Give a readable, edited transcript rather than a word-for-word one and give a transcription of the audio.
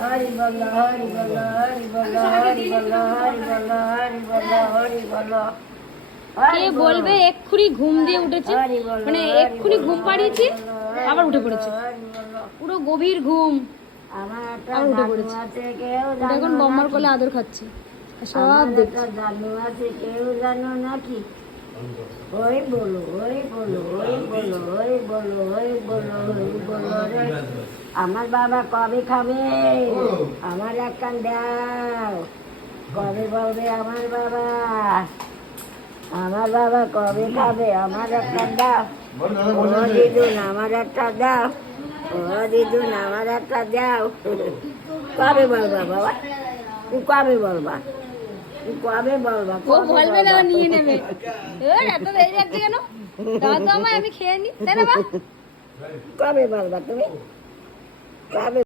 হরি বল হরি বল হরি বল হরি বল হরি বল হরি বল হরি বল। কে বলবে এক্ষুনি ঘুম দিয়ে উঠেছে, মানে এক্ষুনি ঘুম পাড়িয়েছি আবার উঠে পড়েছে, পুরো গভীর ঘুম আমার একটা আবার উঠে জানু পড়েছে। আছে, কেউ ওটা জানো এখন বম্মার কোলে নাকি? আদর খাচ্ছে, সব আমার দেখছে। একটা জানু আছে, কেউ জানো নাকি? ওই বলো ওই বলো ওই বলো ওই বলো ওই বলো ওই বলো রে। আমার বাবা কবে খাবে? আমার একটা দাও। কবে বলবে আমার বাবা? আমার বাবা কবে খাবে? আমার একটা দাও। ও দিদুন আমার একটা দাও। ও দিদুন আমার একটা দাও। কবে বলবা বাবা? তুই কবে বলবা? তুই কবে বলবা? ও বলবে না, ও নিয়ে নেবে। এত দেরি লাগছে কেন? দাও তো আমায়, আমি খেয়ে নি, তাই না বা? কবে বলবা তুমি? কবে